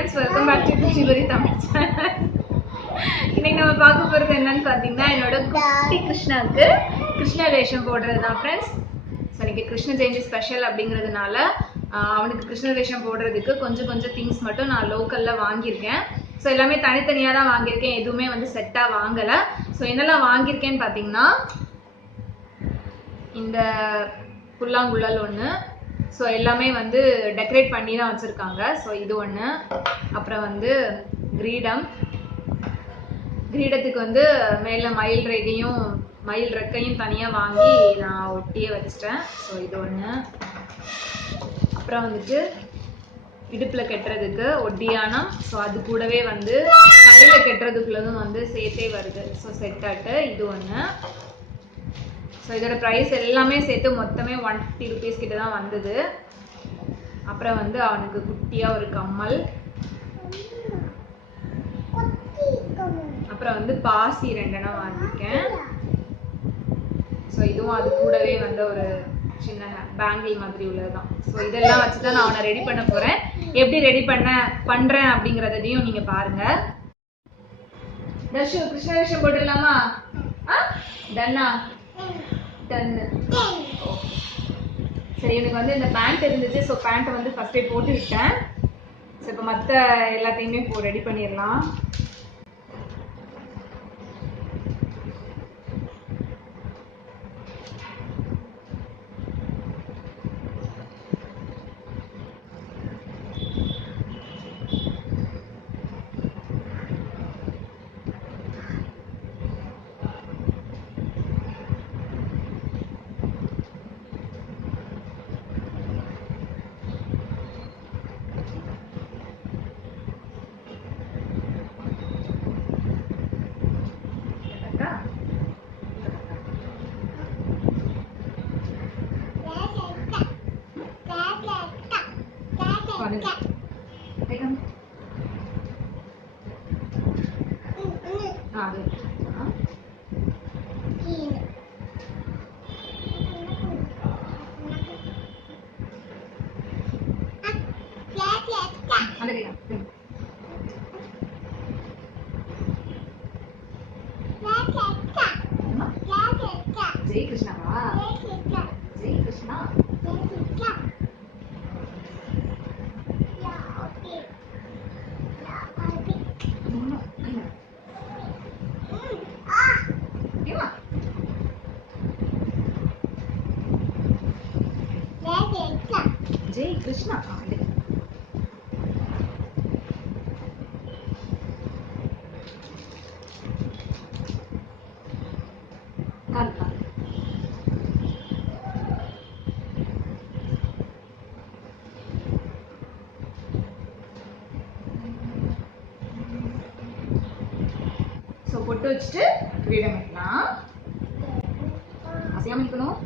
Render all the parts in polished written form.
friends, welcome back to Kushibari Tamil channel. இன்னைக்கு நம்ம பார்க்க போறது என்னன்னு பாத்தீங்கன்னா என்னோட குட்டி கிருஷ்ணாக்கு கிருஷ்ண வேஷம் போடுறது தான் ஃப்ரெண்ட்ஸ். ஸோ இன்னைக்கு கிருஷ்ண ஜெயந்தி ஸ்பெஷல் அப்படிங்கிறதுனால அவனுக்கு கிருஷ்ண வேஷம் போடுறதுக்கு கொஞ்சம் திங்ஸ் மட்டும் நான் லோக்கல்ல வாங்கியிருக்கேன். ஸோ எல்லாமே தனித்தனியாக தான் வாங்கியிருக்கேன், எதுவுமே வந்து செட்டாக வாங்கலை. ஸோ என்னெல்லாம் வாங்கியிருக்கேன்னு பார்த்தீங்கன்னா இந்த புல்லாங்குழல் ஒன்று, ஸோ எல்லாமே வந்து டெக்கரேட் பண்ணி தான் வச்சுருக்காங்க. ஸோ இது ஒன்று, அப்புறம் வந்து கிரீடத்துக்கு வந்து மேலே மயில் ரேகையும் மயில் ரெக்கையும் தனியாக வாங்கி நான் ஒட்டியே வச்சிட்டேன். ஸோ இது ஒன்று, அப்புறம் வந்துட்டு இடுப்பில் கட்டுறதுக்கு ஒட்டியானம், ஸோ அது கூடவே வந்து கையில் கட்டுறதுக்குள்ளதும் வந்து சேர்த்தே வருது. ஸோ செட்டாட்டு இது ஒன்று. ஸோ இதோட ப்ரைஸ் எல்லாமே சேர்த்து மொத்தமே 150 rupees கிட்ட தான் வந்தது. அப்புறம் வந்து அவனுக்கு குட்டியாக ஒரு கம்மல், அப்புறம் வந்து பாசி 2 வாங்கியிருக்கேன். ஸோ இதுவும் அது கூடவே வந்து ஒரு சின்ன பேங்கிள் மாதிரி உள்ளதுதான். ஸோ இதெல்லாம் வச்சு தான் நான் அவனை ரெடி பண்ண போகிறேன். எப்படி ரெடி பண்ணுறேன் அப்படிங்கிறதையும் நீங்கள் பாருங்கள். தர்ஷு கிருஷ்ண வேஷம் போட்டுடலாமா? டன்னா டன்னு. சரி, எனக்கு வந்து இந்த பேண்ட் இருந்துச்சு. ஸோ பேண்ட்டை வந்து ஃபஸ்ட்டே போட்டு விட்டேன். ஸோ இப்போ மற்ற எல்லாத்தையுமே இப்போ ரெடி பண்ணிடலாம். ஜெய் கிருஷ்ணாவா? ஜெய் கிருஷ்ணா. ஜெய் கிருஷ்ணா. பொட்டு வச்சுட்டு கிரீடம் வைக்கலாம். அசையாம இருக்கணும்.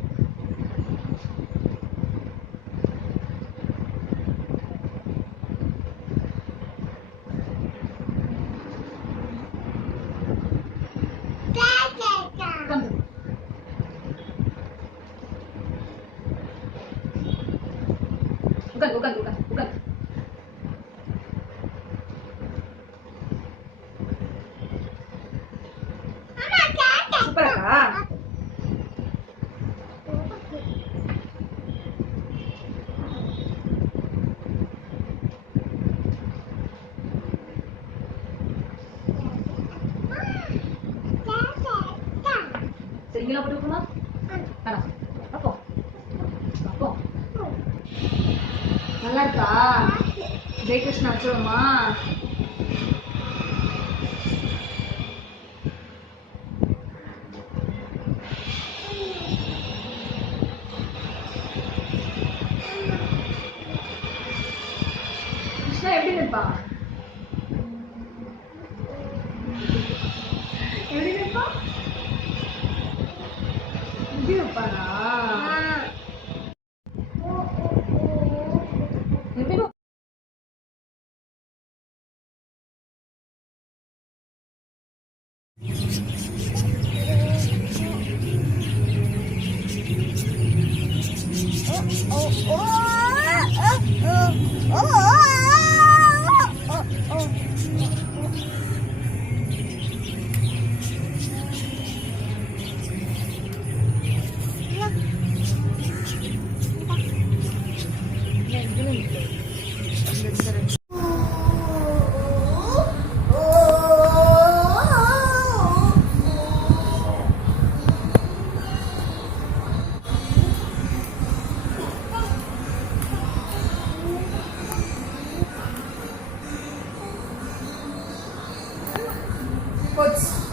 உட்காந்து சூப்பரா. சரிங்களா? போட்டுக்கோமா? அப்போ நல்லா இருக்கா? ஜெய் கிருஷ்ணா வச்சுருவோமா? எப்படி இருப்பா? எப்படி இருப்பா? எப்படி இருப்பாரா? எப்படி போச்சு.